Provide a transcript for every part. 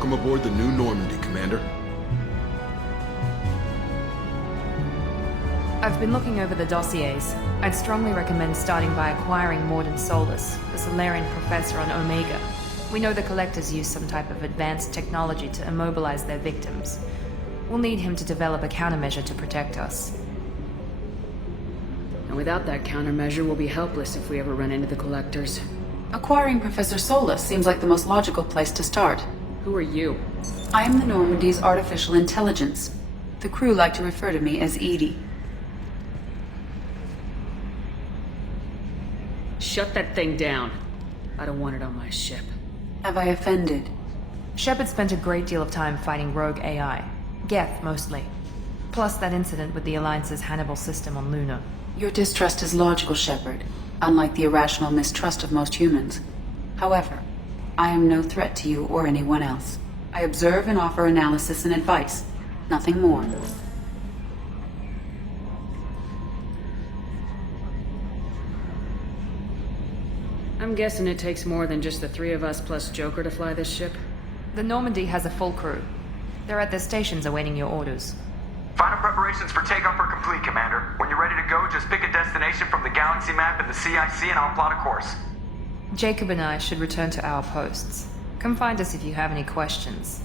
Welcome aboard the new Normandy, Commander. I've been looking over the dossiers. I'd strongly recommend starting by acquiring Mordin Solus, the Solarian professor on Omega. We know the Collectors use some type of advanced technology to immobilize their victims. We'll need him to develop a countermeasure to protect us. And without that countermeasure, we'll be helpless if we ever run into the Collectors. Acquiring Professor Solus seems like the most logical place to start. Who are you? I am the Normandy's artificial intelligence. The crew like to refer to me as Edie. Shut that thing down. I don't want it on my ship. Have I offended? Shepard spent a great deal of time fighting rogue AI. Geth, mostly. Plus that incident with the Alliance's Hannibal system on Luna. Your distrust is logical, Shepard, unlike the irrational mistrust of most humans. However, I am no threat to you or anyone else. I observe and offer analysis and advice. Nothing more. I'm guessing it takes more than just the three of us plus Joker to fly this ship? The Normandy has a full crew. They're at their stations awaiting your orders. Final preparations for takeoff are complete, Commander. When you're ready to go, just pick a destination from the galaxy map and the CIC and I'll plot a course. Jacob and I should return to our posts. Come find us if you have any questions.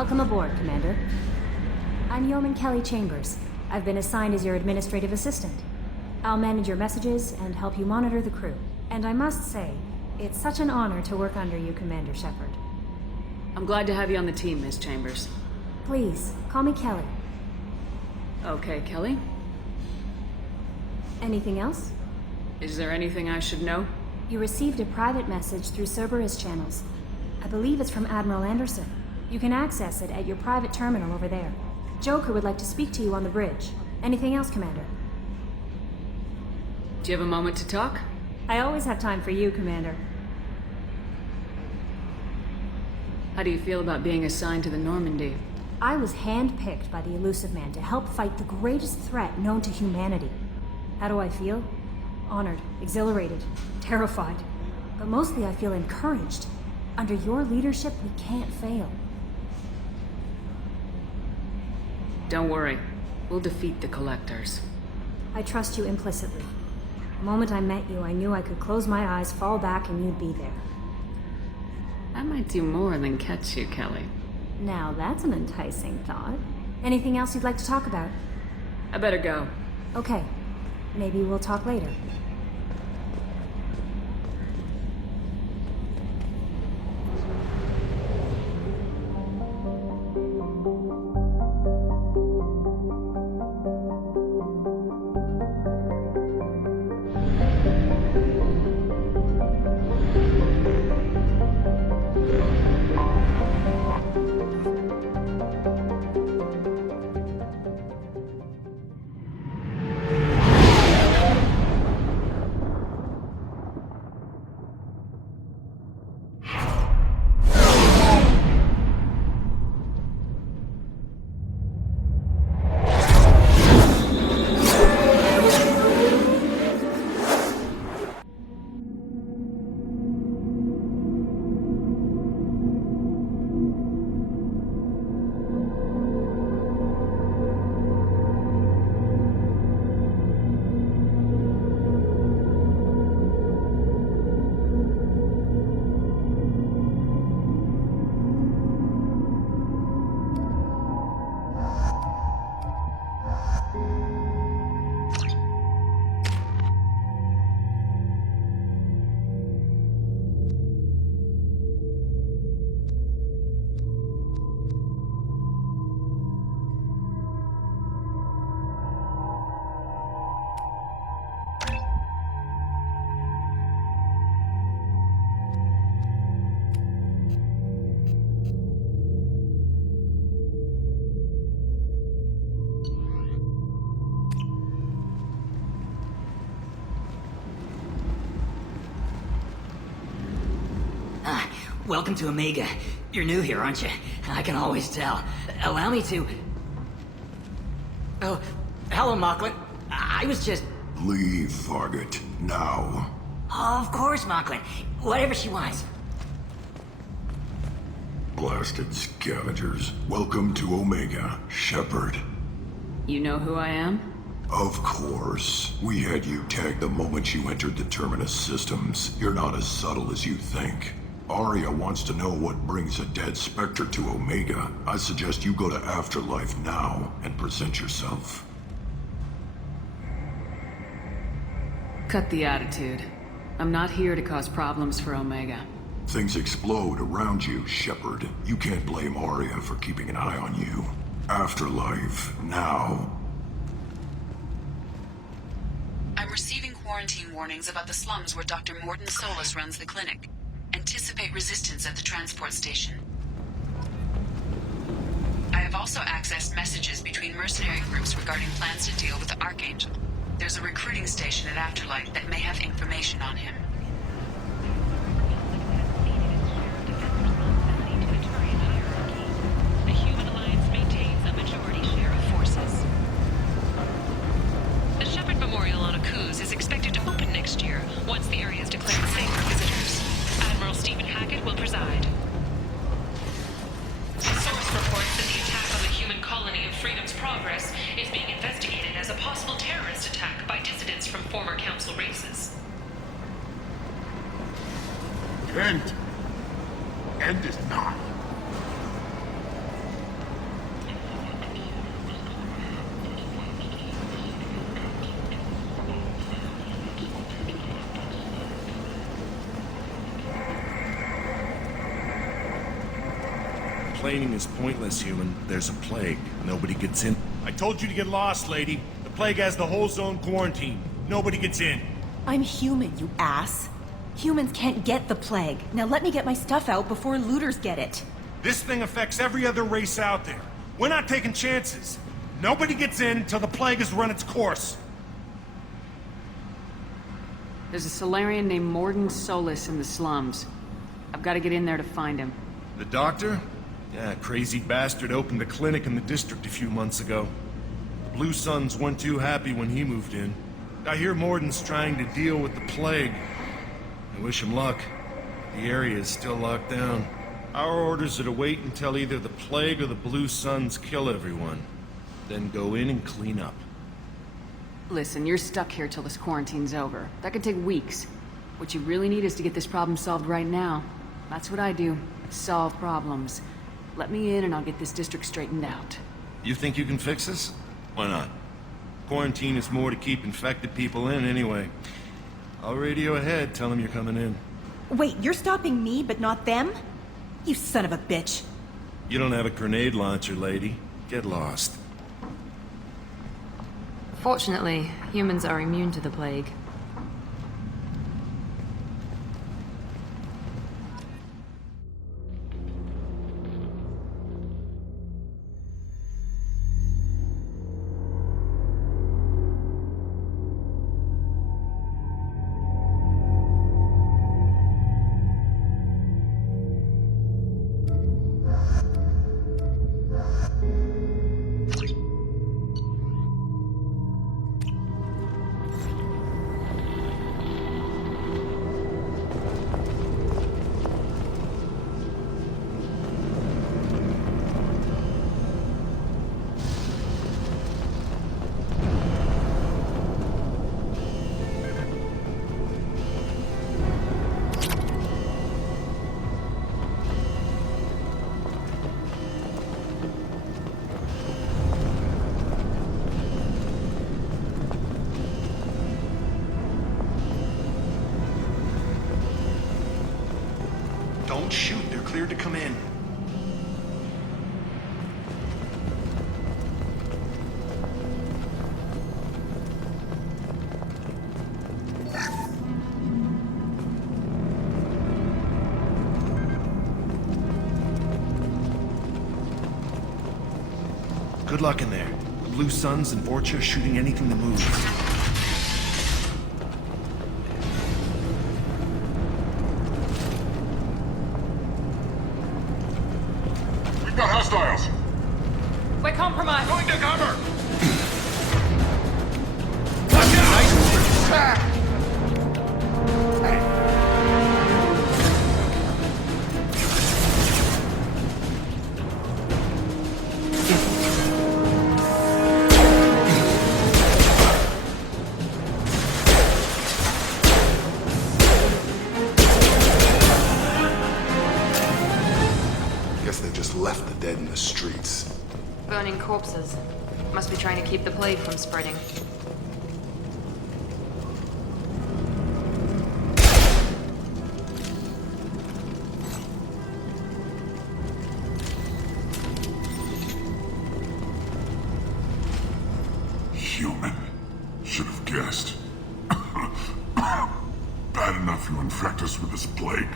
Welcome aboard, Commander. I'm Yeoman Kelly Chambers. I've been assigned as your administrative assistant. I'll manage your messages and help you monitor the crew. And I must say, it's such an honor to work under you, Commander Shepard. I'm glad to have you on the team, Miss Chambers. Please, call me Kelly. Okay, Kelly. Anything else? Is there anything I should know? You received a private message through Cerberus channels. I believe it's from Admiral Anderson. You can access it at your private terminal over there. Joker would like to speak to you on the bridge. Anything else, Commander? Do you have a moment to talk? I always have time for you, Commander. How do you feel about being assigned to the Normandy? I was handpicked by the Illusive Man to help fight the greatest threat known to humanity. How do I feel? Honored, exhilarated, terrified. But mostly I feel encouraged. Under your leadership, we can't fail. Don't worry. We'll defeat the Collectors. I trust you implicitly. The moment I met you, I knew I could close my eyes, fall back, and you'd be there. I might do more than catch you, Kelly. Now that's an enticing thought. Anything else you'd like to talk about? I better go. Okay. Maybe we'll talk later. Welcome to Omega. You're new here, aren't you? I can always tell. Allow me to... Oh, hello, Mocklin. I was just... Leave, Fargate. Now. Of course, Mocklin. Whatever she wants. Blasted scavengers. Welcome to Omega, Shepard. You know who I am? Of course. We had you tagged the moment you entered the Terminus systems. You're not as subtle as you think. Aria wants to know what brings a dead Spectre to Omega. I suggest you go to Afterlife now and present yourself. Cut the attitude. I'm not here to cause problems for Omega. Things explode around you, Shepard. You can't blame Aria for keeping an eye on you. Afterlife, now. I'm receiving quarantine warnings about the slums where Dr. Mordin Solus runs the clinic. Anticipate resistance at the transport station. I have also accessed messages between mercenary groups regarding plans to deal with the Archangel. There's a recruiting station at Afterlife that may have information on him. The Human Alliance maintains a majority share of forces. The Shepard Memorial on Akuz is expected to open next year, once the area is declared safe for visitors. Admiral Stephen Hackett will preside. A source reports that the attack on the human colony of Freedom's Progress is being investigated as a possible terrorist attack by dissidents from former Council races. End. End is not. Complaining is pointless, human. There's a plague. Nobody gets in. I told you to get lost, lady. The plague has the whole zone quarantined. Nobody gets in. I'm human, you ass. Humans can't get the plague. Now let me get my stuff out before looters get it. This thing affects every other race out there. We're not taking chances. Nobody gets in until the plague has run its course. There's a Solarian named Mordin Solus in the slums. I've got to get in there to find him. The doctor? Yeah, crazy bastard opened a clinic in the district a few months ago. The Blue Suns weren't too happy when he moved in. I hear Mordin's trying to deal with the plague. I wish him luck. The area is still locked down. Our orders are to wait until either the plague or the Blue Suns kill everyone. Then go in and clean up. Listen, you're stuck here till this quarantine's over. That could take weeks. What you really need is to get this problem solved right now. That's what I do. Solve problems. Let me in and I'll get this district straightened out. You think you can fix this? Why not? Quarantine is more to keep infected people in anyway. I'll radio ahead, tell them you're coming in. Wait, you're stopping me, but not them? You son of a bitch. You don't have a grenade launcher, lady. Get lost. Fortunately, humans are immune to the plague. Don't shoot. They're cleared to come in. Good luck in there. The Blue Suns and Vorcha are shooting anything that moves. Hostiles! We're compromised. Going to cover! Guess they just left the dead in the streets. Burning corpses. Must be trying to keep the plague from spreading. Human. Should have guessed. Bad enough you infect us with this plague.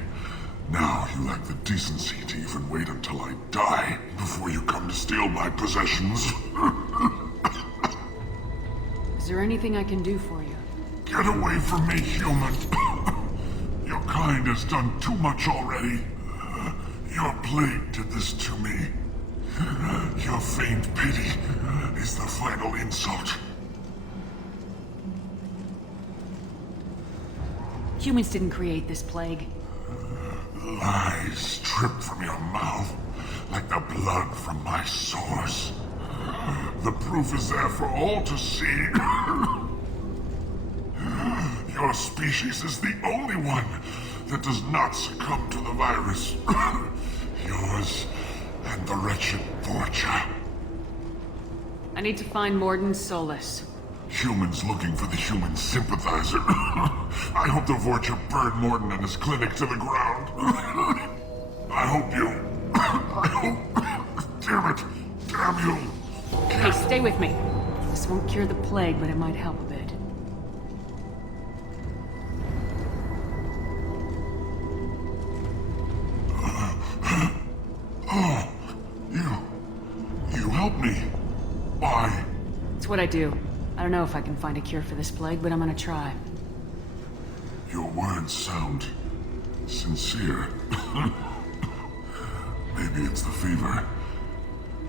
Now you lack the decency to even wait until I die before you come to steal my possessions. Is there anything I can do for you? Get away from me, human. Your kind has done too much already. Your plague did this to me. Your feigned pity is the final insult. Humans didn't create this plague. Lies drip from your mouth like the blood from my sores. The proof is there for all to see. Your species is the only one that does not succumb to the virus. Yours and the wretched Vorcha. I need to find Mordin Solus. Humans looking for the human sympathizer. I hope the Vorcha burned Mordin and his clinic to the ground. I hope you... I hope... Damn it! Damn you! Hey, stay with me. This won't cure the plague, but it might help a bit. Oh, you helped me. Why? It's what I do. I don't know if I can find a cure for this plague, but I'm gonna try. Your words sound sincere. Maybe it's the fever.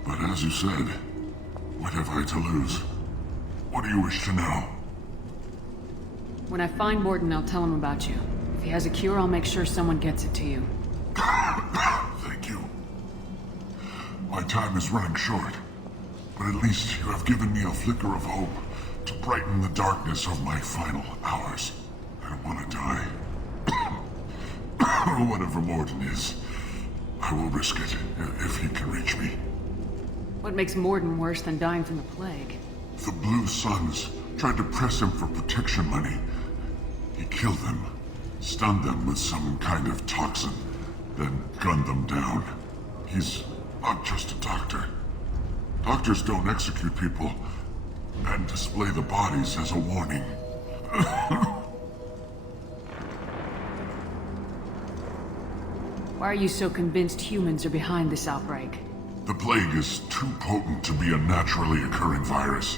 But as you said, what have I to lose? What do you wish to know? When I find Mordin, I'll tell him about you. If he has a cure, I'll make sure someone gets it to you. Thank you. My time is running short, but at least you have given me a flicker of hope to brighten the darkness of my final hours. I don't want to die. Whatever Mordin is, I will risk it if he can reach me. What makes Mordin worse than dying from the plague? The Blue Suns tried to press him for protection money. He killed them, stunned them with some kind of toxin, then gunned them down. He's not just a doctor. Doctors don't execute people and display the bodies as a warning. Why are you so convinced humans are behind this outbreak? The plague is too potent to be a naturally occurring virus.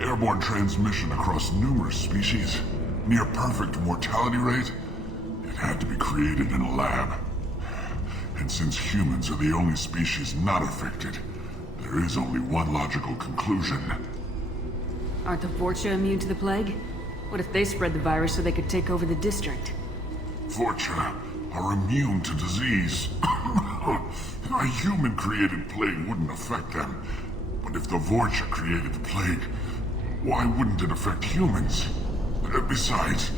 Airborne transmission across numerous species, near perfect mortality rate. It had to be created in a lab. And since humans are the only species not affected, there is only one logical conclusion. Aren't the Vorcha immune to the plague? What if they spread the virus so they could take over the district? Vorcha are immune to disease. A human-created plague wouldn't affect them. But if the Vorcha created the plague, why wouldn't it affect humans? Besides,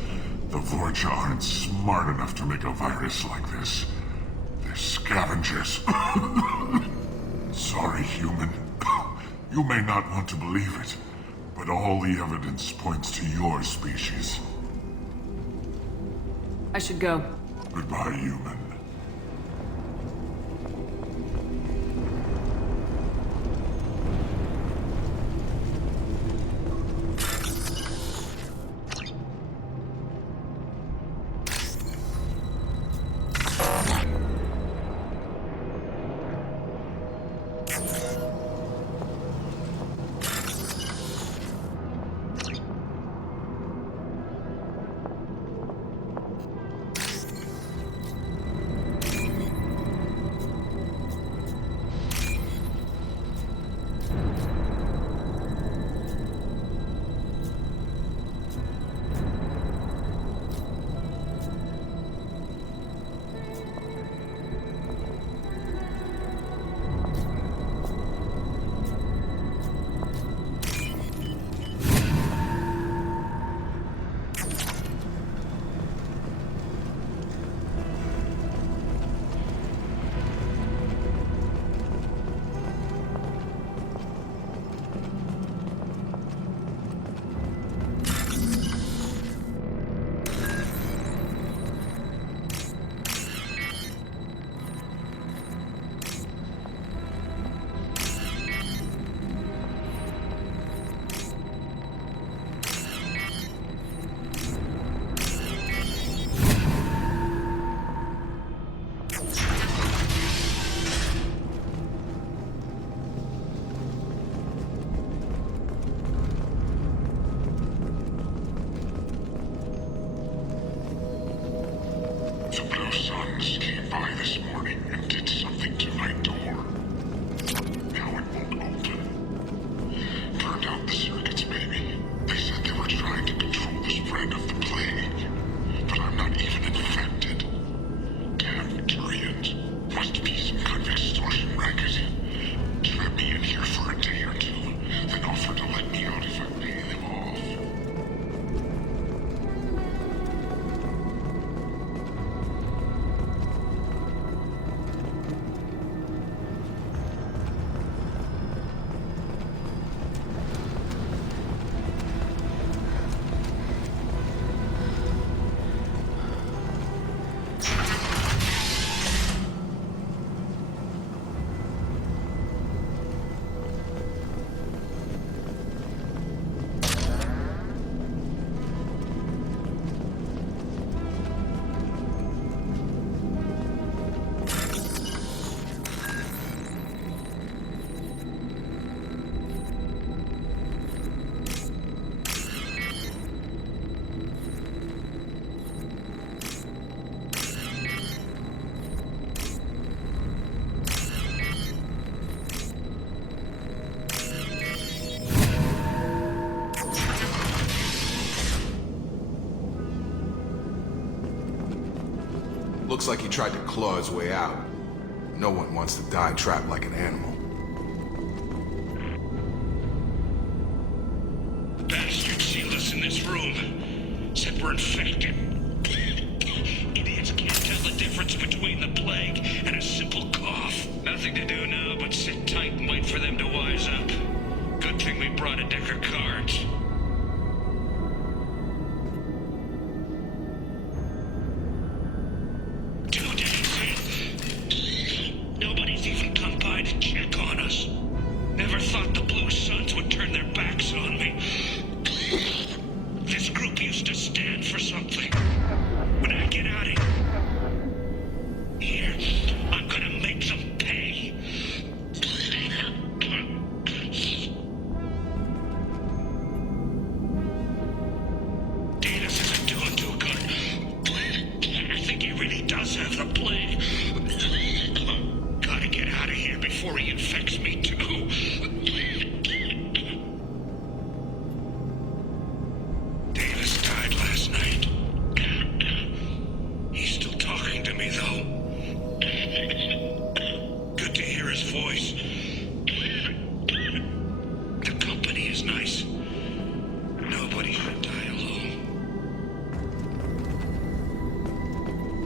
the Vorcha aren't smart enough to make a virus like this. They're scavengers. Sorry, human. You may not want to believe it, but all the evidence points to your species. I should go. Goodbye, human. The Blue Suns came by this morning and did something to my door. Now it won't open. Burned out the circuits, maybe. They said they were trying to control the spread of the plague. But I'm not even infected. Damn Turians. Must be some kind of extortion racket. Trap me in here for a day or two, then offer to let me out if I pay them off. Looks like he tried to claw his way out. No one wants to die trapped like an animal. Bastards sealed us in this room. Said we're infected. Idiots can't tell the difference between the plague and a simple cough. Nothing to do now but sit tight and wait for them to wise up. Good thing we brought a deck of cards.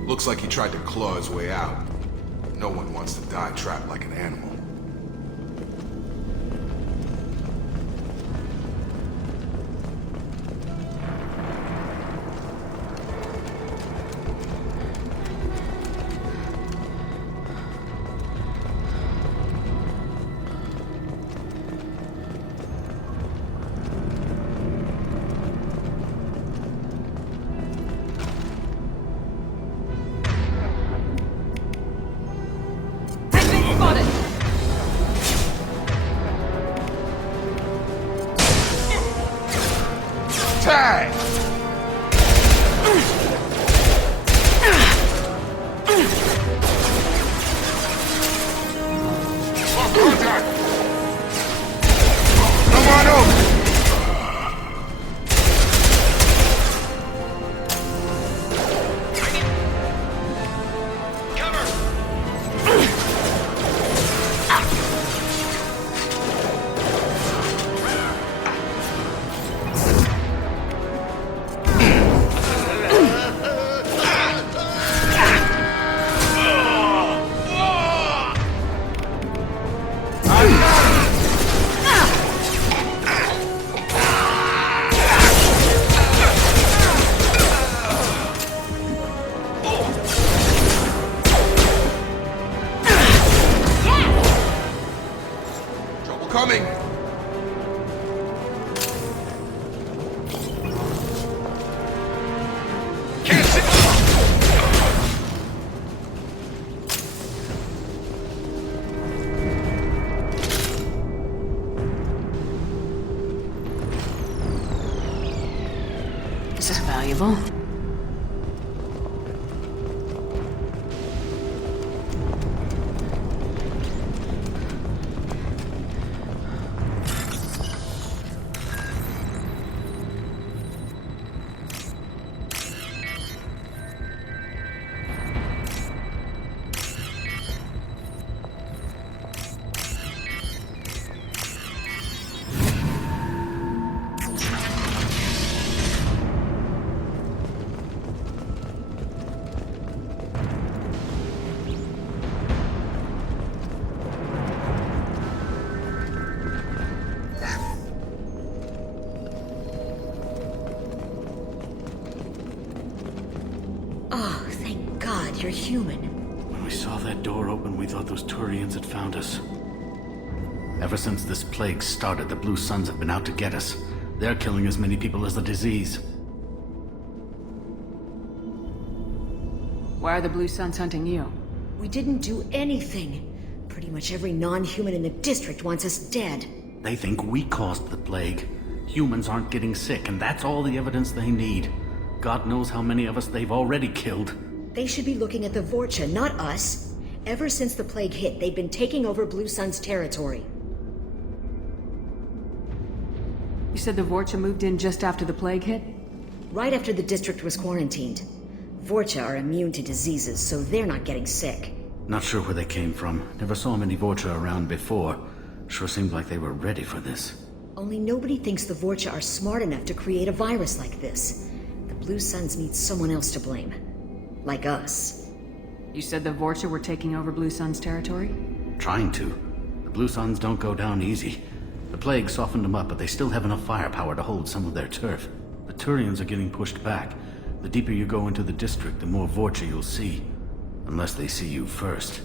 Looks like he tried to claw his way out. No one wants to die trapped like an animal. Tag! Contact! Come on over! Coming! Can't see! This is valuable. Oh, thank God you're human. When we saw that door open, we thought those Turians had found us. Ever since this plague started, the Blue Suns have been out to get us. They're killing as many people as the disease. Why are the Blue Suns hunting you? We didn't do anything. Pretty much every non-human in the district wants us dead. They think we caused the plague. Humans aren't getting sick, and that's all the evidence they need. God knows how many of us they've already killed. They should be looking at the Vorcha, not us. Ever since the plague hit, they've been taking over Blue Sun's territory. You said the Vorcha moved in just after the plague hit? Right after the district was quarantined. Vorcha are immune to diseases, so they're not getting sick. Not sure where they came from. Never saw many Vorcha around before. Sure seemed like they were ready for this. Only nobody thinks the Vorcha are smart enough to create a virus like this. The Blue Suns need someone else to blame. Like us. You said the Vorcha were taking over Blue Sun's territory? Trying to. The Blue Suns don't go down easy. The plague softened them up, but they still have enough firepower to hold some of their turf. The Turians are getting pushed back. The deeper you go into the district, the more Vorcha you'll see. Unless they see you first.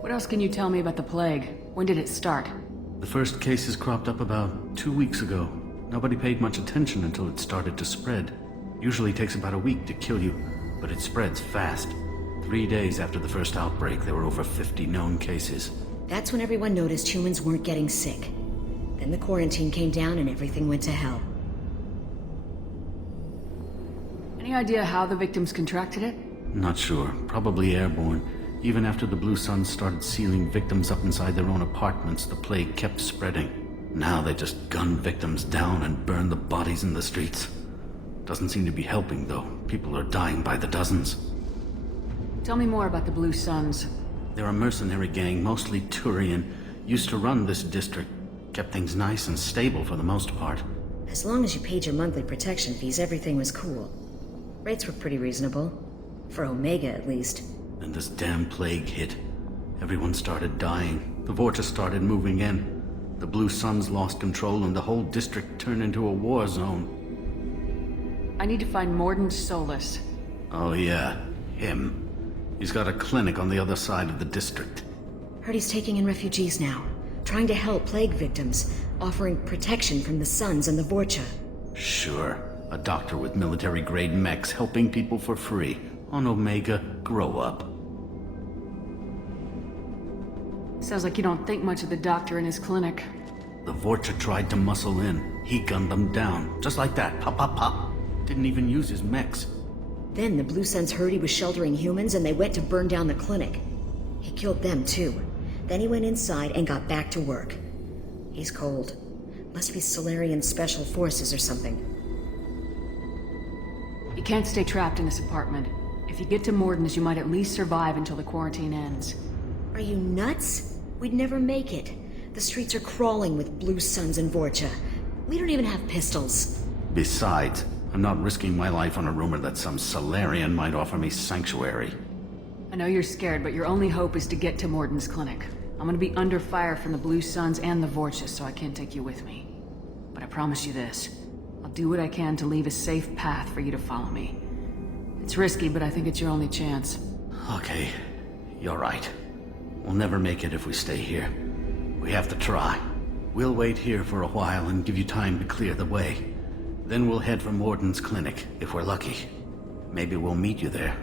What else can you tell me about the plague? When did it start? The first cases cropped up about 2 weeks ago. Nobody paid much attention until it started to spread. Usually takes about a week to kill you, but it spreads fast. 3 days after the first outbreak, there were over 50 known cases. That's when everyone noticed humans weren't getting sick. Then the quarantine came down and everything went to hell. Any idea how the victims contracted it? Not sure. Probably airborne. Even after the Blue Suns started sealing victims up inside their own apartments, the plague kept spreading. Now they just gun victims down and burn the bodies in the streets. Doesn't seem to be helping, though. People are dying by the dozens. Tell me more about the Blue Suns. They're a mercenary gang, mostly Turian. Used to run this district. Kept things nice and stable for the most part. As long as you paid your monthly protection fees, everything was cool. Rates were pretty reasonable. For Omega, at least. Then this damn plague hit. Everyone started dying. The Vorcha started moving in. The Blue Suns lost control and the whole district turned into a war zone. I need to find Mordin Solus. Oh yeah, him. He's got a clinic on the other side of the district. Heard he's taking in refugees now. Trying to help plague victims. Offering protection from the Suns and the Vorcha. Sure. A doctor with military-grade mechs helping people for free. On Omega, grow up. Sounds like you don't think much of the doctor in his clinic. The Vorcha tried to muscle in. He gunned them down. Just like that. Pop, pop, pop. Didn't even use his mechs. Then the Blue Suns heard he was sheltering humans and they went to burn down the clinic. He killed them too. Then he went inside and got back to work. He's cold. Must be Solarian Special Forces or something. You can't stay trapped in this apartment. If you get to Mordin's, you might at least survive until the quarantine ends. Are you nuts? We'd never make it. The streets are crawling with Blue Suns and Vorcha. We don't even have pistols. Besides, I'm not risking my life on a rumor that some Solarian might offer me sanctuary. I know you're scared, but your only hope is to get to Mordin's clinic. I'm gonna be under fire from the Blue Suns and the Vorcha, so I can't take you with me. But I promise you this. I'll do what I can to leave a safe path for you to follow me. It's risky, but I think it's your only chance. Okay, you're right. We'll never make it if we stay here. We have to try. We'll wait here for a while and give you time to clear the way. Then we'll head for Mordin's clinic, if we're lucky. Maybe we'll meet you there.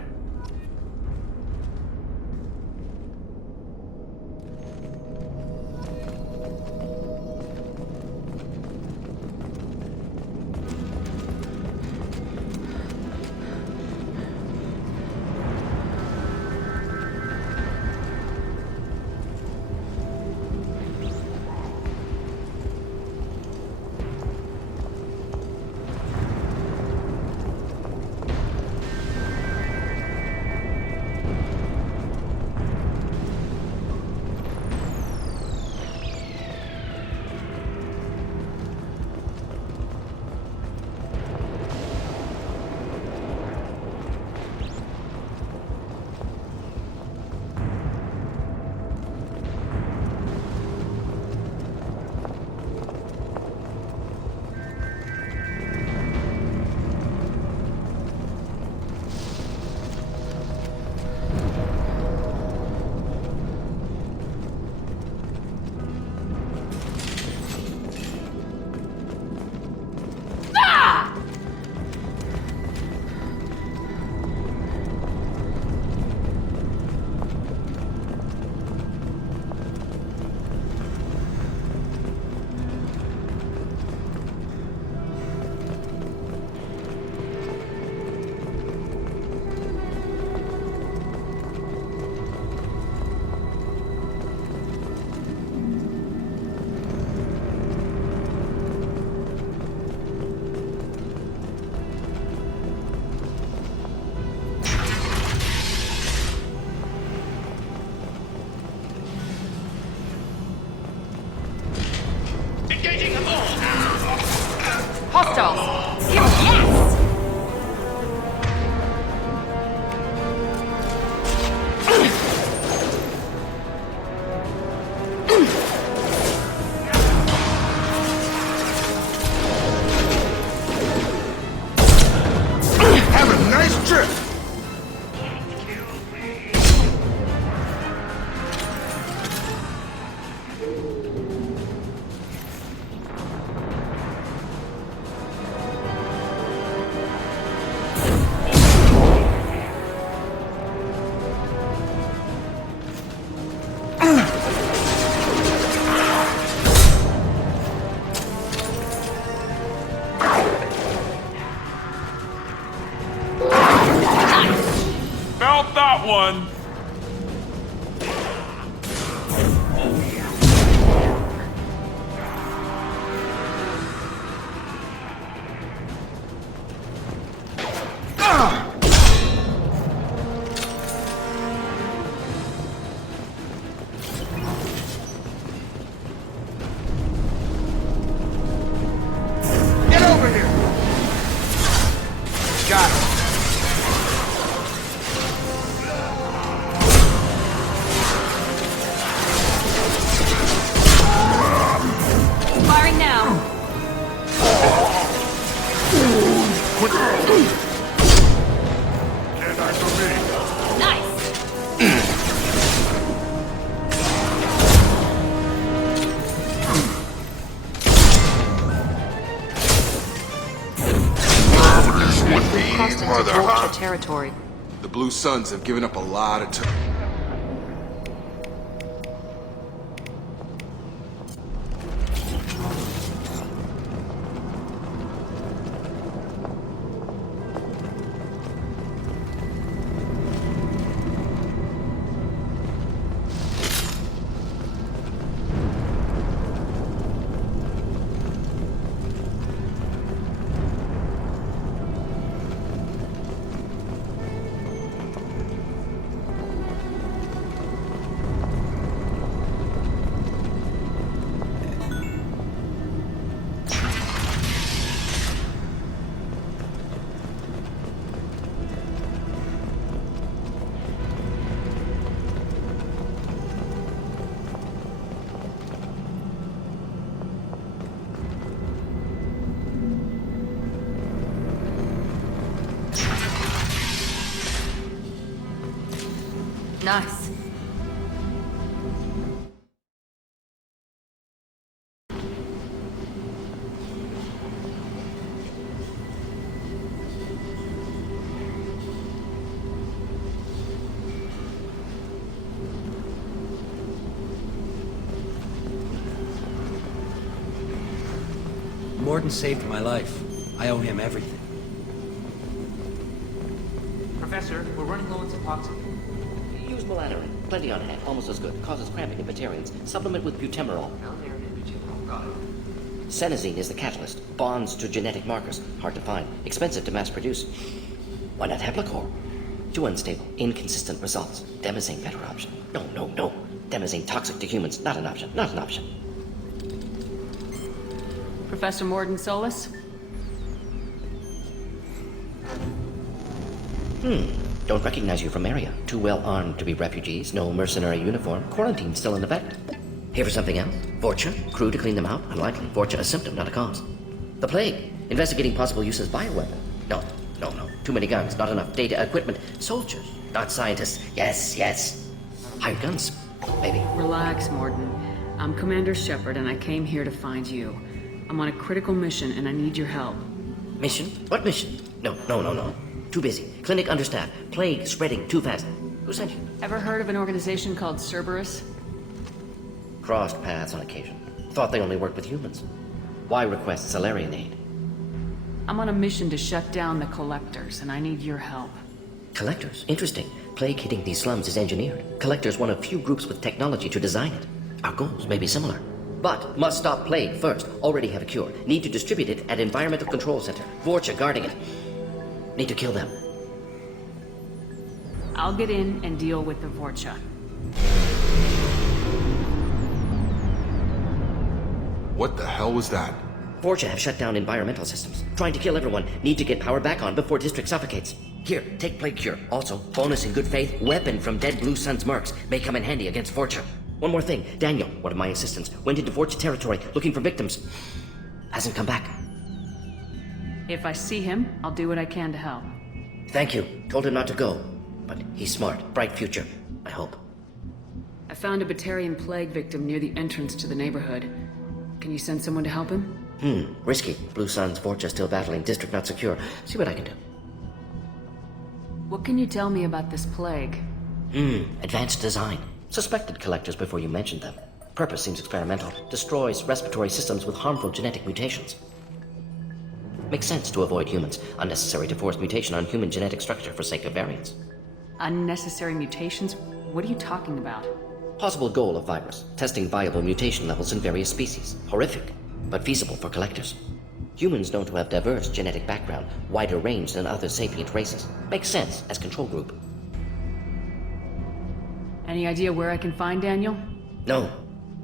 Count that one! Get over here! Got him. Firing now. Can't die for me. Nice. We've crossed into Vulture territory. The Blue Suns have given up a lot of time. Nice. Morden saved my life. I owe him everything. Professor, we're running low on Suboxone. Use Melanorin. Plenty on hand. Almost as good. Causes cramping in Batarians. Supplement with butemerol. Melanorin and butemerol. Got it. Senesine is the catalyst. Bonds to genetic markers. Hard to find. Expensive to mass produce. Why not Heplicor? Too unstable. Inconsistent results. Demazane better option. No. Demazane toxic to humans. Not an option. Not an option. Professor Morden Solus? Don't recognize you from area. Too well armed to be refugees. No mercenary uniform. Quarantine still in effect. Here for something else? Vorcha? Crew to clean them out? Unlikely. Vorcha a symptom, not a cause. The plague. Investigating possible use as bioweapon. No. Too many guns. Not enough data, equipment. Soldiers. Not scientists. Yes. Hired guns. Maybe. Relax, Morden. I'm Commander Shepard, and I came here to find you. I'm on a critical mission, and I need your help. Mission? What mission? No. Too busy. Clinic understaffed. Plague spreading too fast. Who sent you? Ever heard of an organization called Cerberus? Crossed paths on occasion. Thought they only worked with humans. Why request Salarian aid? I'm on a mission to shut down the Collectors, and I need your help. Collectors? Interesting. Plague hitting these slums is engineered. Collectors one of few groups with technology to design it. Our goals may be similar. But must stop plague first. Already have a cure. Need to distribute it at Environmental Control Center. Vorcha guarding it. Need to kill them. I'll get in and deal with the Vorcha. What the hell was that? Vorcha have shut down environmental systems. Trying to kill everyone. Need to get power back on before district suffocates. Here, take plague cure. Also, bonus in good faith, weapon from dead Blue Sun's mercs. May come in handy against Vorcha. One more thing. Daniel, one of my assistants, went into Vorcha territory looking for victims. Hasn't come back. If I see him, I'll do what I can to help. Thank you. Told him not to go. But he's smart. Bright future. I hope. I found a Batarian plague victim near the entrance to the neighborhood. Can you send someone to help him? Risky. Blue Sun's Vorcha still battling. District not secure. See what I can do. What can you tell me about this plague? Advanced design. Suspected collectors before you mentioned them. Purpose seems experimental. Destroys respiratory systems with harmful genetic mutations. Makes sense to avoid humans. Unnecessary to force mutation on human genetic structure for sake of variance. Unnecessary mutations? What are you talking about? Possible goal of virus, testing viable mutation levels in various species. Horrific, but feasible for collectors. Humans known to have diverse genetic background, wider range than other sapient races. Makes sense as control group. Any idea where I can find Daniel? No.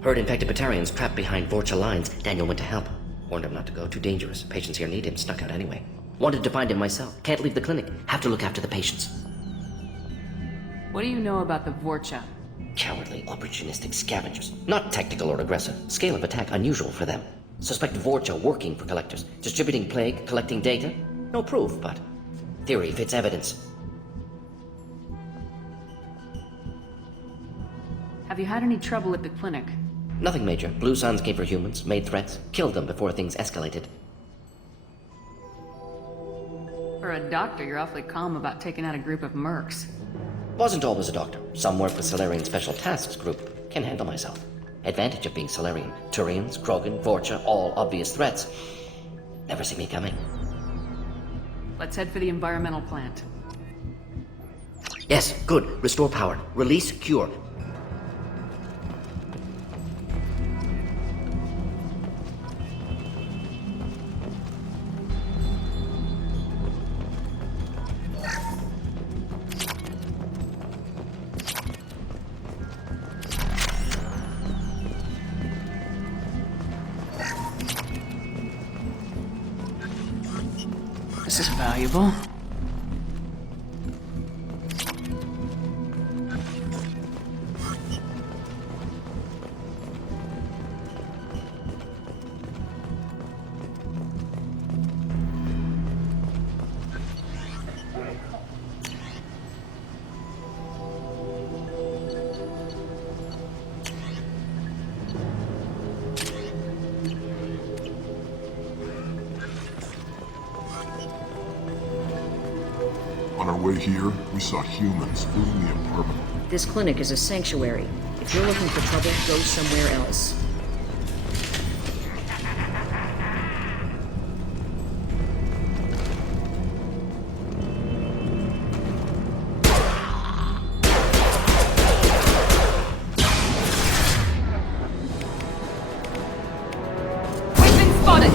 Heard infected Batarians trapped behind Vorcha lines. Daniel went to help. Warned him not to go, too dangerous. Patients here need him, snuck out anyway. Wanted to find him myself. Can't leave the clinic. Have to look after the patients. What do you know about the Vorcha? Cowardly, opportunistic scavengers. Not tactical or aggressive. Scale of attack unusual for them. Suspect Vorcha working for collectors. Distributing plague, collecting data. No proof, but theory fits evidence. Have you had any trouble at the clinic? Nothing major. Blue Suns came for humans, made threats, killed them before things escalated. For a doctor, you're awfully calm about taking out a group of mercs. Wasn't always a doctor. Some work with Solarian Special Tasks Group. Can handle myself. Advantage of being Solarian. Turians, Krogan, Vorcha, all obvious threats. Never see me coming. Let's head for the environmental plant. Yes, good. Restore power. Release cure. This is valuable. On our way here, we saw humans looting the apartment. This clinic is a sanctuary. If you're looking for trouble, go somewhere else. We've been spotted!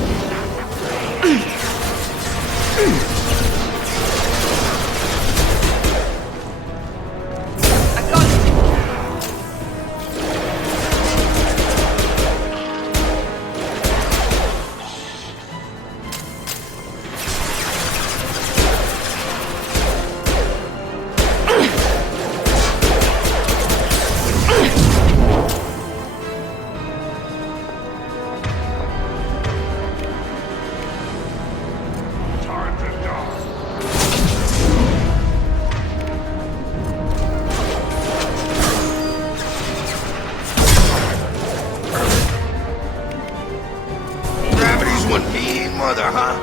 Gravity's one mean mother, huh?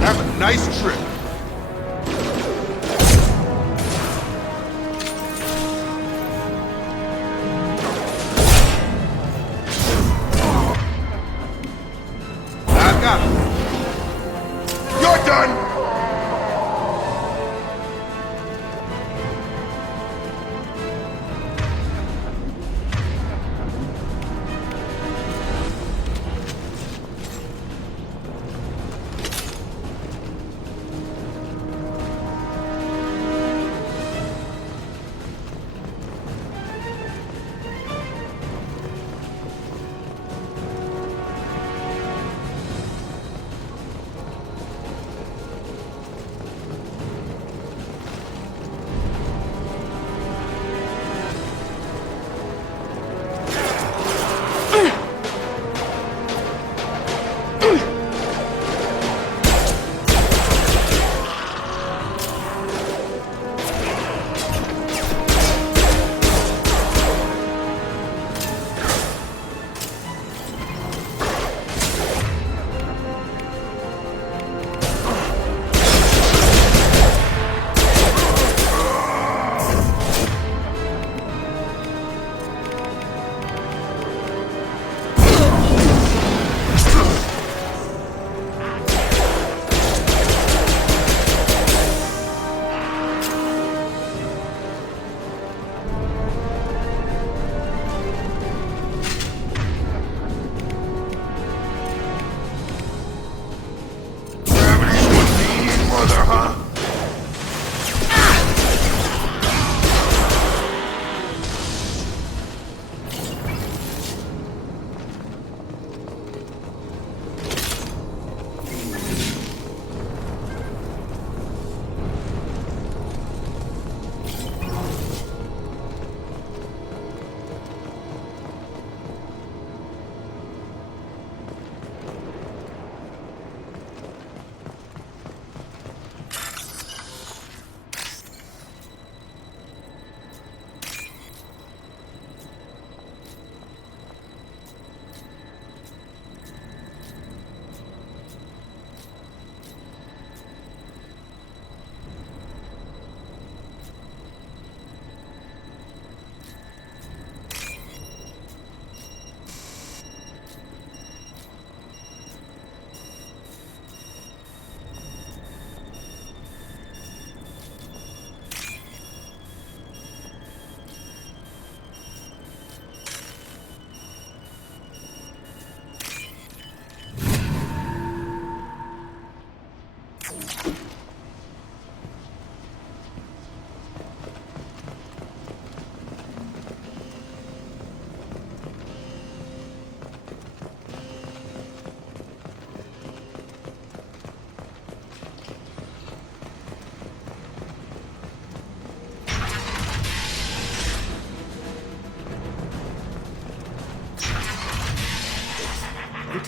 Have a nice trip. I've got it. You're done!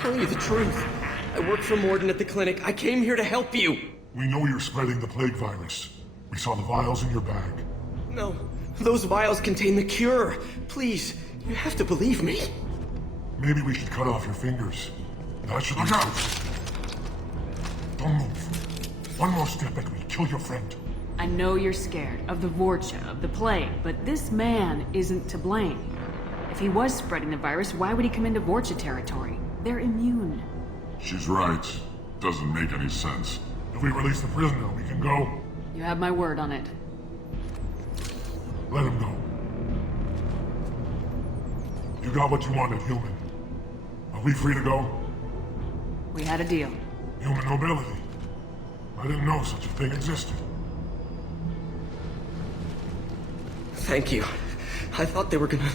telling you the truth. I work for Morden at the clinic. I came here to help you. We know you're spreading the plague virus. We saw the vials in your bag. No, those vials contain the cure. Please, you have to believe me. Maybe we should cut off your fingers. That should look out! Don't move. One more step and we kill your friend. I know you're scared of the Vorcha, of the plague, but this man isn't to blame. If he was spreading the virus, why would he come into Vorcha territory? They're immune. She's right. Doesn't make any sense. If we release the prisoner, we can go. You have my word on it. Let him go. You got what you wanted, human. Are we free to go? We had a deal. Human nobility. I didn't know such a thing existed. Thank you. I thought they were gonna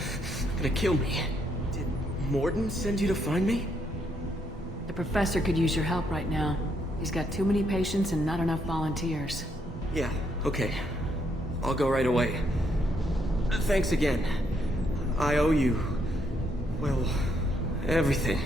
kill me. Did Morden send you to find me? The professor could use your help right now. He's got too many patients and not enough volunteers. Yeah, okay. I'll go right away. Thanks again. I owe you, well, everything.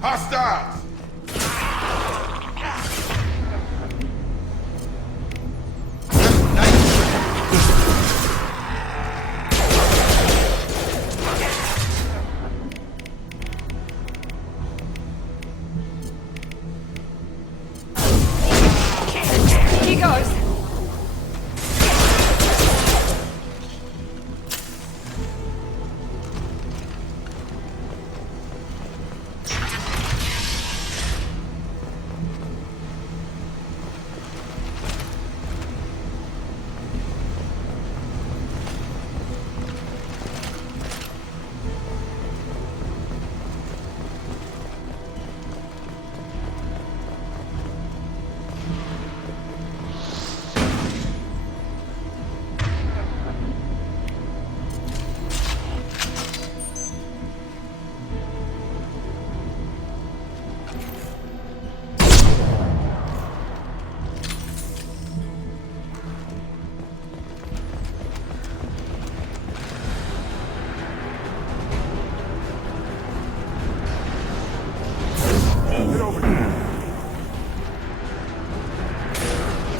Hostiles! He goes.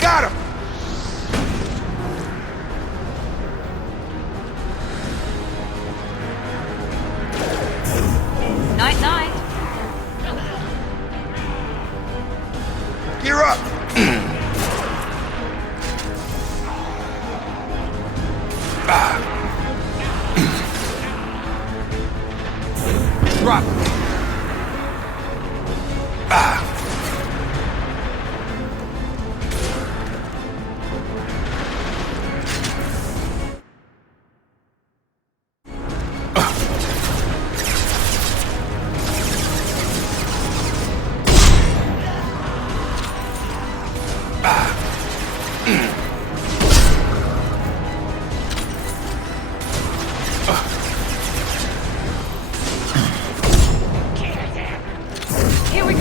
Got him! Night, night. Gear up! Drop! Here we go.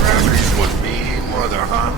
Gravity's what me, mother, huh?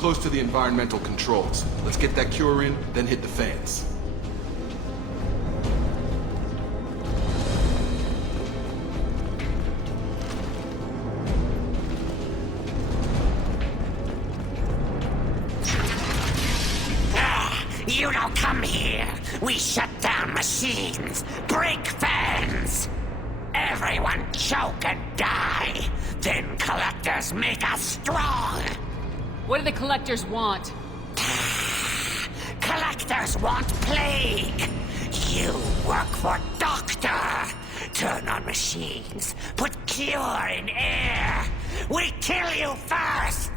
close to the environmental controls. Let's get that cure in, then hit the fans. You don't come here. We shut down machines, break fans. Everyone choke and die. Then collectors make us strong. What do the collectors want? Collectors want plague. You work for Doctor. Turn on machines. Put cure in air. We kill you first.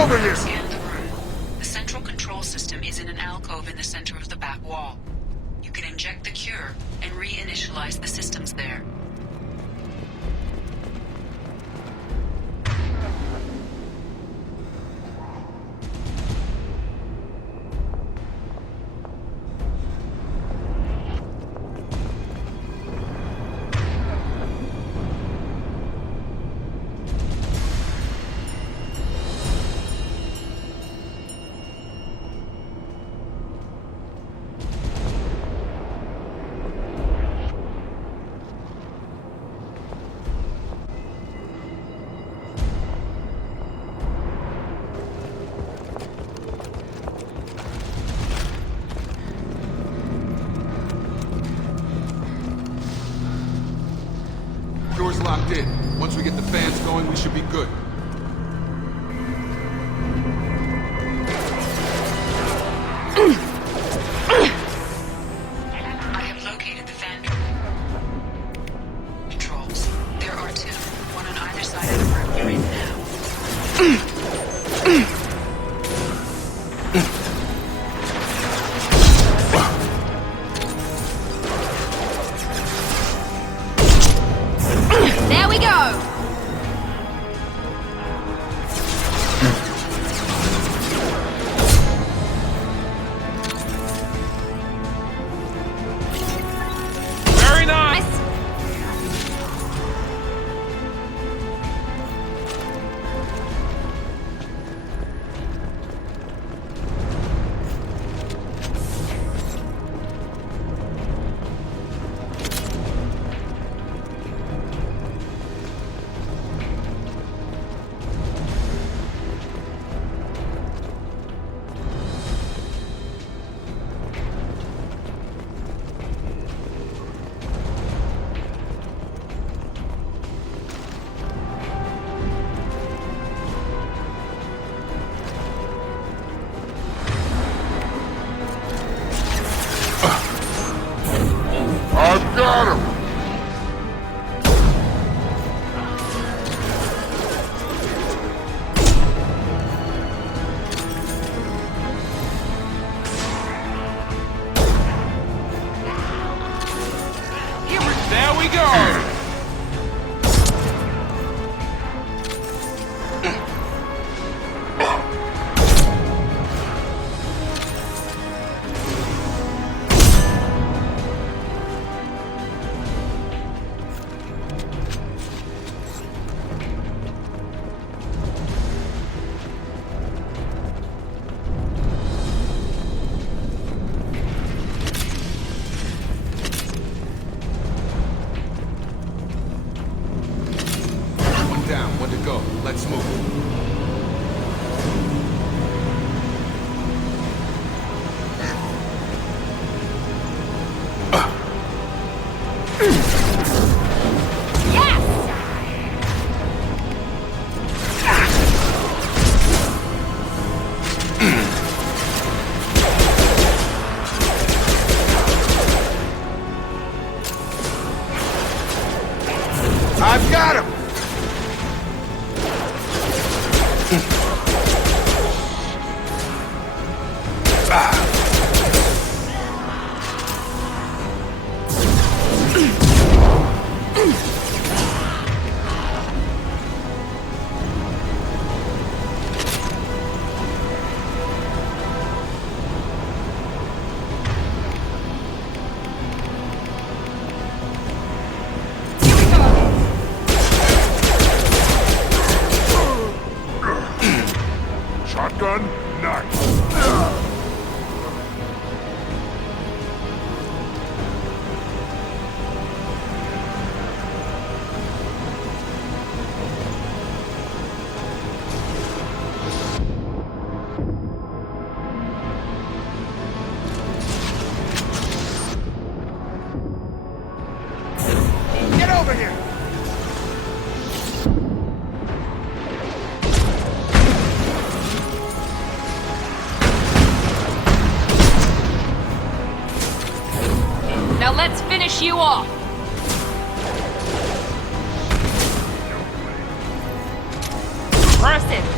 Over here! Scan the room. The central control system is in an alcove in the center of the back wall. You can inject the cure and reinitialize the systems there. Door's locked in. Once we get the fans going, we should be good. I have located the fan controls. There are two, one on either side of the room you're in now. There we go! Very nice! I've got him! There we go! One down, one to go. Let's move. I've got him! over here! Now let's finish you off! Impressive!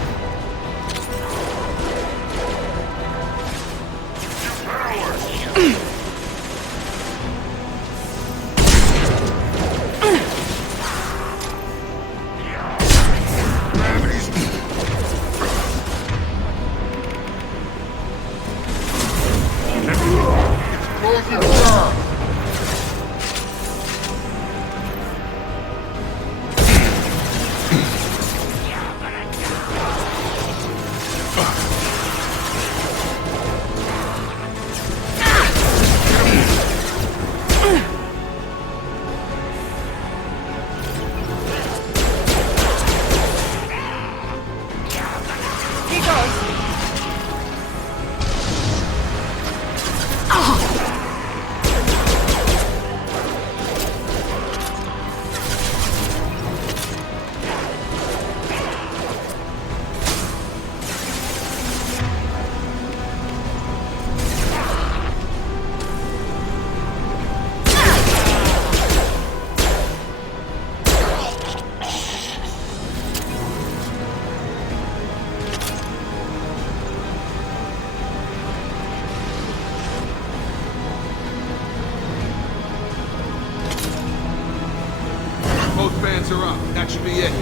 Both fans are up. That should be it.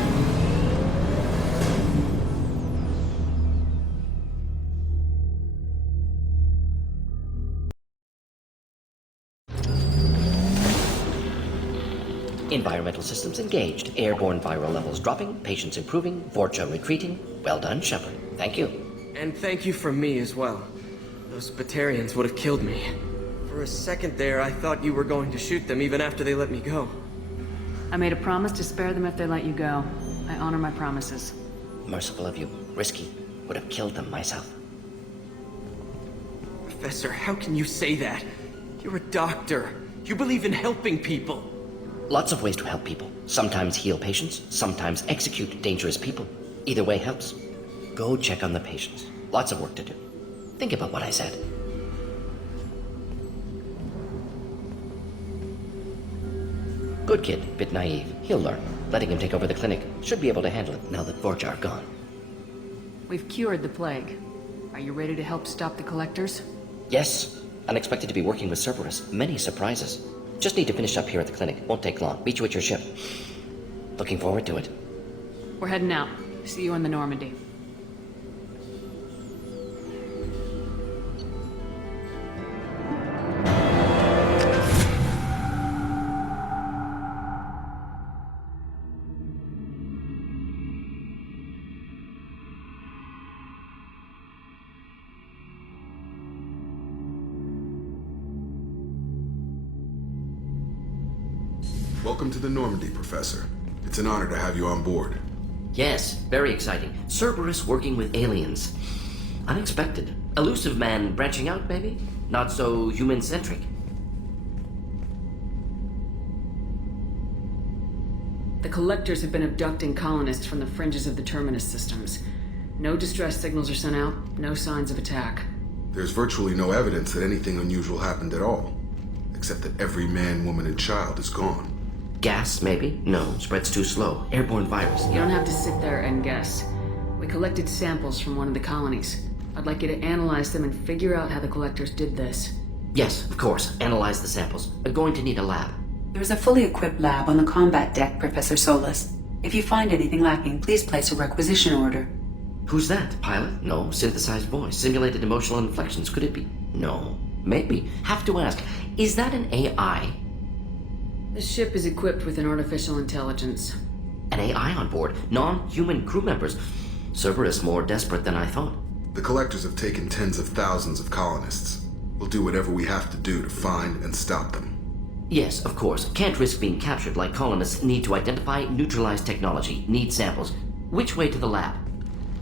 Environmental systems engaged. Airborne viral levels dropping. Patients improving. Vorcha retreating. Well done, Shepard. Thank you. And thank you from me as well. Those Batarians would have killed me. For a second there, I thought you were going to shoot them even after they let me go. I made a promise to spare them if they let you go. I honor my promises. Merciful of you. Risky. Would have killed them myself. Professor, how can you say that? You're a doctor. You believe in helping people. Lots of ways to help people. Sometimes heal patients, sometimes execute dangerous people. Either way helps. Go check on the patients. Lots of work to do. Think about what I said. Good kid, bit naive. He'll learn. Letting him take over the clinic. Should be able to handle it now that Vorcha are gone. We've cured the plague. Are you ready to help stop the Collectors? Yes. Unexpected to be working with Cerberus. Many surprises. Just need to finish up here at the clinic. Won't take long. Meet you at your ship. Looking forward to it. We're heading out. See you in the Normandy. Welcome to the Normandy, Professor. It's an honor to have you on board. Yes, very exciting. Cerberus working with aliens. Unexpected. Elusive man branching out, maybe? Not so human-centric. The Collectors have been abducting colonists from the fringes of the Terminus systems. No distress signals are sent out, no signs of attack. There's virtually no evidence that anything unusual happened at all. Except that every man, woman, and child is gone. Gas, maybe? No, spreads too slow. Airborne virus. You don't have to sit there and guess. We collected samples from one of the colonies. I'd like you to analyze them and figure out how the Collectors did this. Yes, of course. Analyze the samples. Going to need a lab. There's a fully equipped lab on the combat deck, Professor Solus. If you find anything lacking, please place a requisition order. Who's that? Pilot? No. Synthesized voice. Simulated emotional inflections. Could it be? No. Maybe. Have to ask. Is that an AI? The ship is equipped with an artificial intelligence. An AI on board? Non-human crew members? Cerberus more desperate than I thought. The Collectors have taken tens of thousands of colonists. We'll do whatever we have to do to find and stop them. Yes, of course. Can't risk being captured like colonists need to identify, neutralize technology, need samples. Which way to the lab?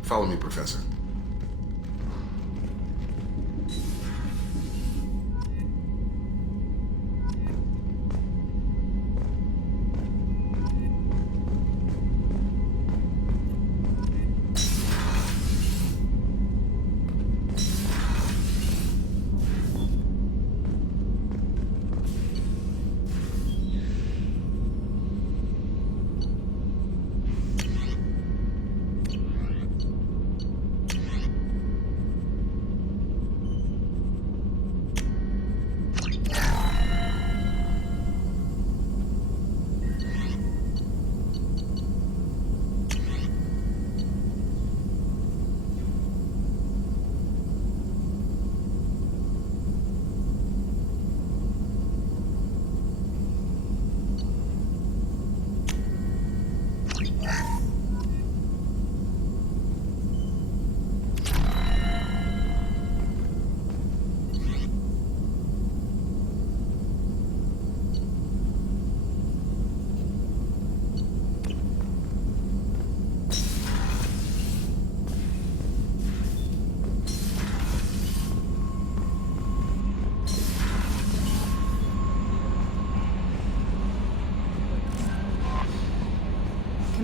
Follow me, Professor.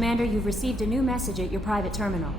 Commander, you've received a new message at your private terminal.